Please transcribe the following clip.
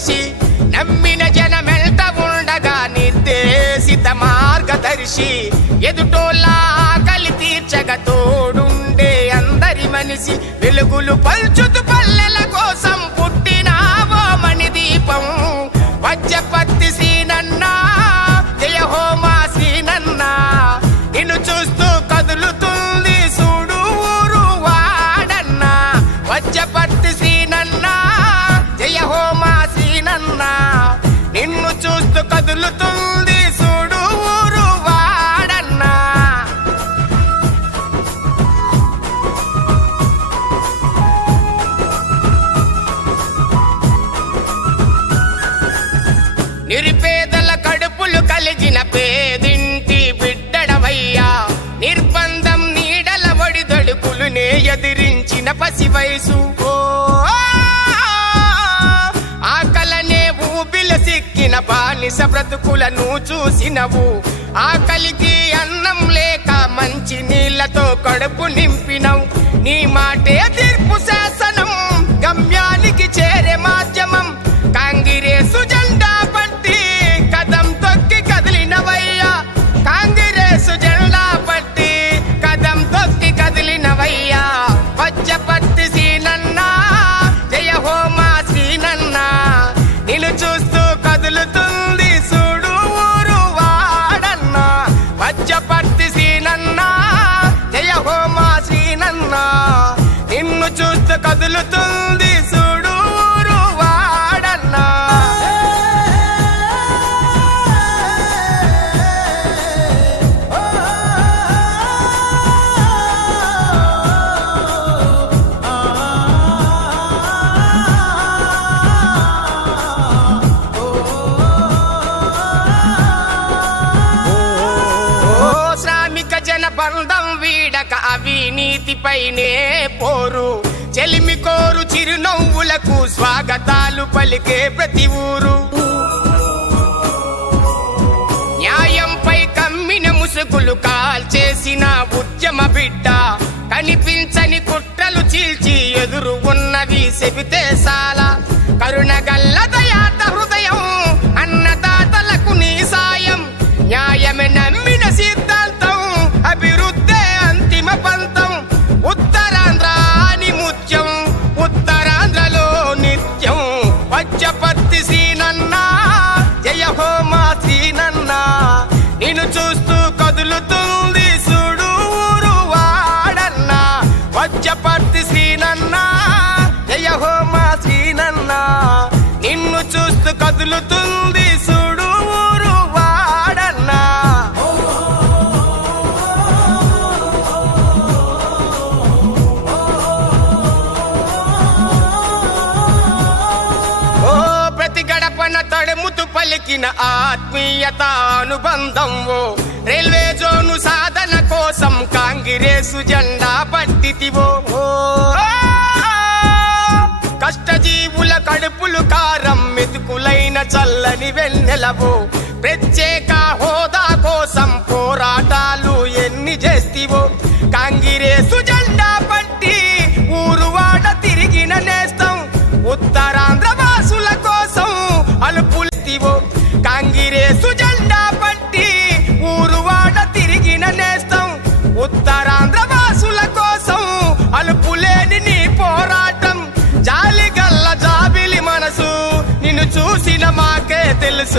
మనిషి, నమ్మిన జనమెల్ట ఉండగా నిర్దేశిత మార్గదర్శి, ఎదుటోళ్ళ ఆకలి తీర్చగా తోడుండే అందరి మనిషి, వెలుగులు పల్చుతు పల్లెల కోసం పుట్టినావో మణి దీపం. వజ్రపత్తి శ్రీనన్న, జయ హో మా శ్రీనన్న, నిన్ను చూస్తూ కదులుతుంది చూడు ఊరు వాడన్న. వజ్రపత్తి శ్రీనన్న, జయ హో మా శ్రీనన్న, నిన్ను చూస్తూ కదులుతుంది చూడు ఊరు వాడన్న. నిరుపేదల కడుపులు కలిగిన పేదింటి బిడ్డడవయ్యా, నిర్బంధం నీడల ఒడిదొడుకులునే ఎదిరించిన పసి వయసు. ఆకలనే ఊబిల సిక్కిన బానిస బ్రతుకులను చూసినవు, ఆకలికి అన్నం లేక మంచి నీళ్లతో కడుపు నింపినవు. నీ మాటే తీర్పు శాసనం, గమ్యానికి చేరే మాధ్యమం. కాంగ్రెసు జెండా పట్టి కదం తొక్కి కదిలినవయ్యా, కాంగ్రెసు జెండా పట్టి కదం తొక్కి కదిలినవయ్యా. వజ్రపత్తి శ్రీనన్న, జయ హో మా శ్రీనన్న, నిన్ను చూస్తూ కదులుతుంది చూడు ఊరు వాడన్న. వజ్రపత్తి శ్రీనన్న, జయ హో మా శ్రీనన్న, నిన్ను చూస్తూ కదులుతుంది చూడు ఊరు వాడన్న. శ్రామిక జన బంధం వీడక అవినీతిపైనే పోరు, చెలిమి కోరు చిరునవ్వులకు స్వాగతాలు పలికే ప్రతి ఊరు. న్యాయంపై కమ్మిన ముసుగులు కాల్చేసిన ఉద్యమ బిడ్డ, కనిపించని కుట్రలు చీల్చి ఎదురు ఉన్నవి చెబితే సాల. కరుణగల్ల దయాత హృదయం, అన్నదాతలకు నీ సాయం, న్యాయమే నమ్మిన సిద్ధాంతం, అభివృద్ధే అంతిమ పంతం. ఉత్తరాంధ్రాని ముత్యం, ఉత్తరాంధ్రలో నిత్యం. వజ్రపత్తి శ్రీనన్న, జయ హో మా శ్రీనన్న, నిన్ను చూస్తూ కదులుతుంది చూడు ఊరు వాడన్న. వజ్రపత్తి శ్రీనన్న, జయ హో మా శ్రీనన్న, నిన్ను చూస్తూ కదులుతుంది చూడు ఊరు వాడన్న. ప్రతి గడపన తడుముతు పలికిన ఆత్మీయత అనుబంధం. రైల్వే జోను సాధన కోసం కాంగ్రెసు జెండా పట్టితివో. కష్టజీవుల కడుపులు కారం మెతుకులైన చల్లని వెన్నెలవో. ప్రత్యేక హోదా కోసం పోరాటాలు ఎన్ని చేస్తివో. కాంగ్రెసు జెండా పట్టి ఊరువాడ తిరిగిన నేస్తం, ఉత్తరాంధ్ర వాసుల కోసం అలుపులెత్తివో. కాంగ్రెసు జెండా పట్టి ఊరువాడ తిరిగిన నేస్తం, ఉత్తరాంధ్ర వాసుల కోసం అలుపులేని నీ పోరాటం. జాలిగల్ల జాబిలి మనసు, నిన్ను చూసిన మాకే తెలుసు.